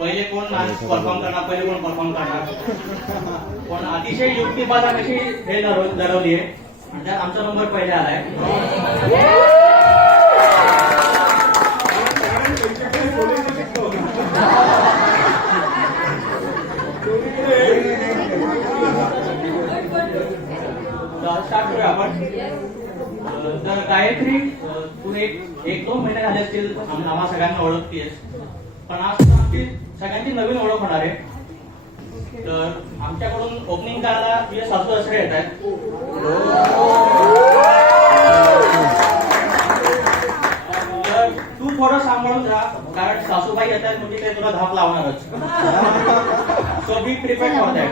पहिले कोण परफॉर्म करणार, पहिले कोण परफॉर्म करणार. पण अतिशय युक्तिवाद अशी हे लढवली आहे आणि त्यात आमचा नंबर पहिले आलाय. स्टार्ट करूया आपण. तर गायत्री, तू एक दोन महिने झाले असतील आम्हा सगळ्यांना ओळखतेस, पण आज आमची सगळ्यांची नवीन ओळख होणार आहे. तर आमच्याकडून ओपनिंग करायला तुझे सासू सासरे येत आहेत. तर तू थोडं सांभाळून राहा, कारण सासूबाई येत आहेत म्हणजे ते तुला धाप लावणारच. So be prepared for that.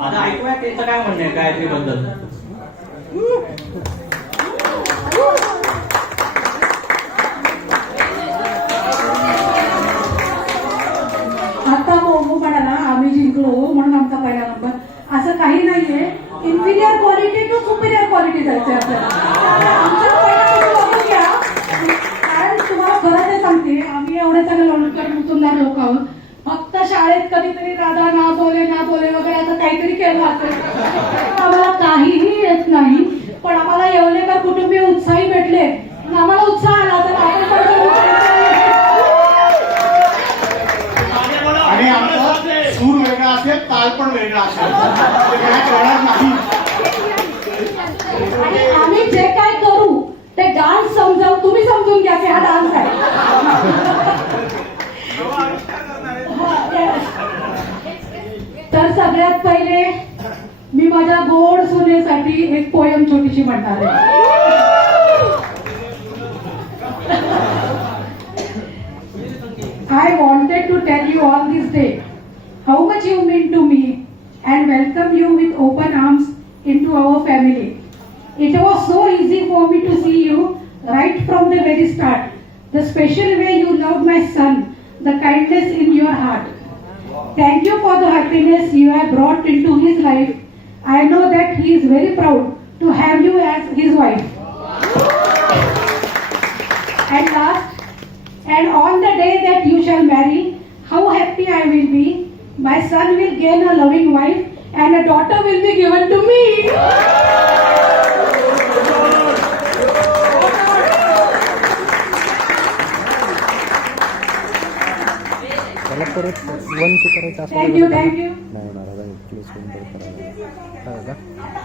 आता ऐकूया त्यांचं काय म्हणणं आहे गायत्री बद्दल. आता मोमो म्हणाला आम्ही जिंकलो म्हणून आमचा पहिला नंबर, असं काही नाहीये. Inferior quality to superior quality जायचंय आपल्याला. आमच्या पहिला बघून घ्या, कारण तुम्हाला खरं ते सांगते, आम्ही एवढे सगळे लोणकर लोक आहोत. फक्त शाळेत कधीतरी राधा ना बोले वगैरे असं काहीतरी केलं असेल. आम्हाला काहीही येत नाही, पण आम्हाला येवलेकर कुटुंबीय उत्साही भेटले, आम्हाला उत्साह आला तर आपण आणि आमचा सूर वेगळा असेल, ताल पण वेगळा असेल, काय कळणार नाही. आणि आम्ही जे काय करू ते डान्स समजावून तुम्ही समजून घ्या की हा डान्स आहे. तर सगळ्यात पहिले मी माझ्या गोड सुनेसाठी एक पोयम छोटीशी म्हणणार आहे. I wanted to tell you all this day how much you mean to me and welcome you with open arms into our family. It was so easy for me to see you right from the very start. The special way you loved my son, the kindness in your heart. Thank you for the happiness you have brought into his life. I know that he is very proud to have you as his wife. And last, and on the day that you shall marry, how happy I will be. My son will gain a loving wife and a daughter will be given to me. Thank you.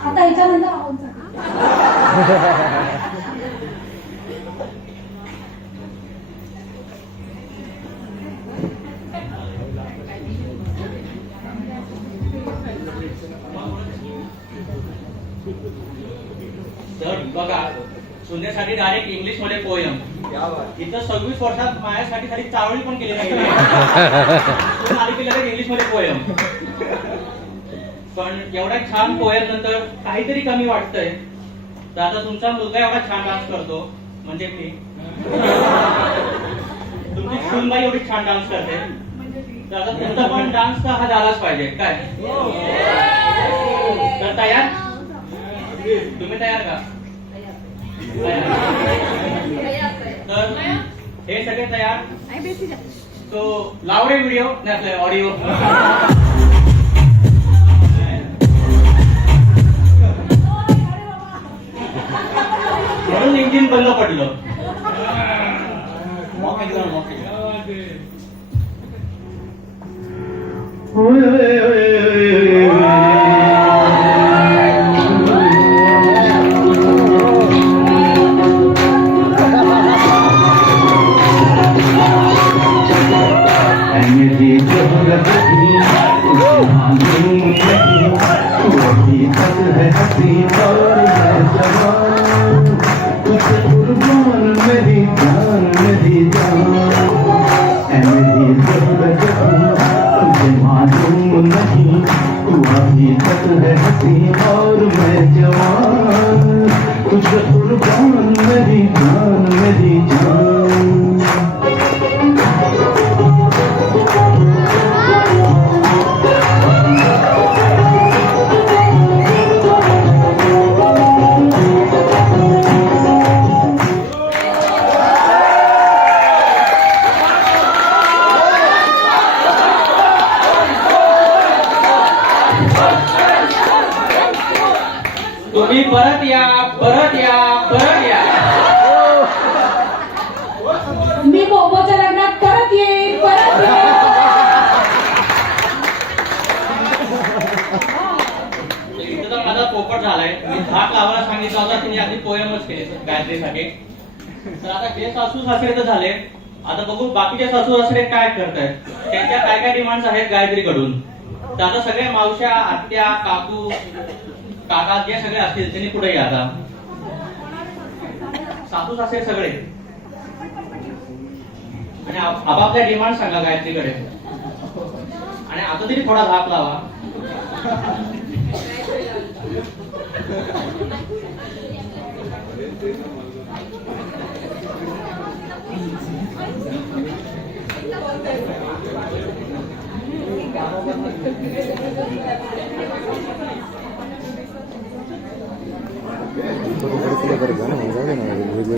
आता याच्यानंतर तर बघा, सुनेसाठी direct English मध्ये poem. इथं 26 वर्षात माझ्यासाठी खाली चावळी पण केली नाही. इंग्लिश मध्ये पोयम. पण एवढ्या छान पोयम नंतर काहीतरी कमी वाटतंय. तर आता तुमचा मुलगा एवढा छान डान्स करतो, म्हणजे मी, तुमची सुनबाई एवढी छान डान्स करते, तर आता तुमचा पण डान्स तर हा झालाच पाहिजे. काय तर तयार? तुम्ही तयार का? तर हे सगळे तयार. तो लावडे व्हिडिओ नाही आपले ऑडिओ. म्हणून इंजिन बंद पडलं. तुम्ही परत या, परत या, परत या. मी मोमोच्या लग्नात परत येईन, परत येईन. इथं तर माझा पोपट झालाय. मी धाक लावायला सांगितलं होता, तिने अगदी पोयमच केली गायत्रीसाठी. तर आता हे सासू सासरे तर झाले, आता बघू बाकीचे सासू सासरे काय करतायत, त्यांच्या काय काय डिमांड्स आहेत गायत्रीकडून. तर आता सगळे मावश्या, आत्या, काकू, काका जे सगळे असतील त्यांनी पुढे या. आता सासू सासरे सगळे आणि आपापल्या डिमांड सांगा गायत्रीकडे. आणि आता तरी थोडा धाक लावा. कर